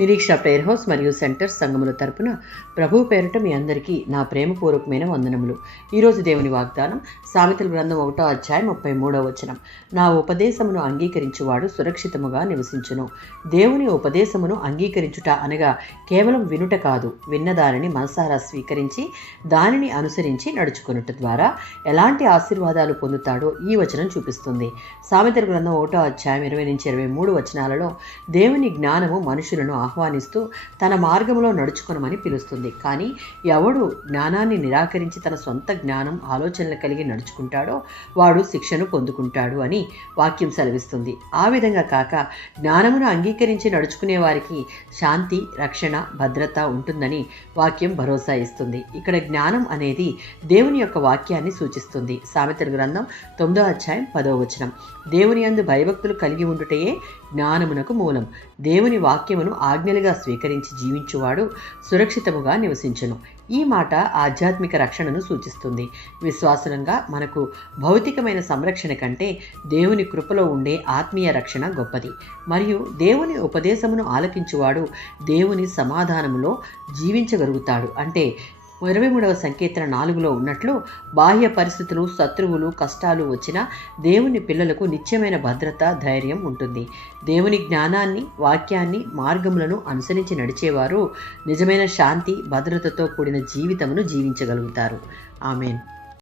నిరీక్ష prayer house మరియు centre సంఘముల తరపున ప్రభు పేరిట మీ అందరికీ నా ప్రేమపూర్వకమైన వందనములు. ఈరోజు దేవుని వాగ్దానం సామెతల గ్రంథం 1వ అధ్యాయం 33వ వచనం. నా ఉపదేశమును అంగీకరించువాడు సురక్షితముగా నివసించును. దేవుని ఉపదేశమును అంగీకరించుట అనగా కేవలం వినుట కాదు, విన్న దానిని మనసారా స్వీకరించి దానిని అనుసరించి నడుచుకునుట ద్వారా ఎలాంటి ఆశీర్వాదాలు పొందుతాడో ఈ వచనం చూపిస్తుంది. సామెతల గ్రంథం 1వ అధ్యాయం 20-23 వచనాలలో దేవుని జ్ఞానము మనుషులను ఆహ్వానిస్తూ తన మార్గంలో నడుచుకొనమని పిలుస్తుంది. కానీ ఎవడు జ్ఞానాన్ని నిరాకరించి తన సొంత జ్ఞానం ఆలోచనలు కలిగి నడుచుకుంటాడో వాడు శిక్షను పొందుకుంటాడు అని వాక్యం సెలవిస్తుంది. ఆ విధంగా కాక జ్ఞానమును అంగీకరించి నడుచుకునే వారికి శాంతి, రక్షణ, భద్రత ఉంటుందని వాక్యం భరోసా ఇస్తుంది. ఇక్కడ జ్ఞానం అనేది దేవుని యొక్క వాక్యాన్ని సూచిస్తుంది. సామెతల గ్రంథం 9వ అధ్యాయం 10వ వచనం. దేవుని యందు భయభక్తులు కలిగి ఉండుటయే జ్ఞానమునకు మూలం. దేవుని వాక్యమును ఆజ్ఞలుగా స్వీకరించి జీవించువాడు సురక్షితముగా నివసించును. ఈ మాట ఆధ్యాత్మిక రక్షణను సూచిస్తుంది. విశ్వాసంగా మనకు భౌతికమైన సంరక్షణ కంటే దేవుని కృపలో ఉండే ఆత్మీయ రక్షణ గొప్పది. మరియు దేవుని ఉపదేశమును ఆలకించువాడు దేవుని సమాధానములో జీవించగలుగుతాడు. అంటే 23వ సంకీర్తన 4లో ఉన్నట్లు బాహ్య పరిస్థితులు, శత్రువులు, కష్టాలు వచ్చినా దేవుని పిల్లలకు నిత్యమైన భద్రత, ధైర్యం ఉంటుంది. దేవుని జ్ఞానాన్ని, వాక్యాన్ని, మార్గములను అనుసరించి నడిచేవారు నిజమైన శాంతి, భద్రతతో కూడిన జీవితమును జీవించగలుగుతారు. ఆమేన్.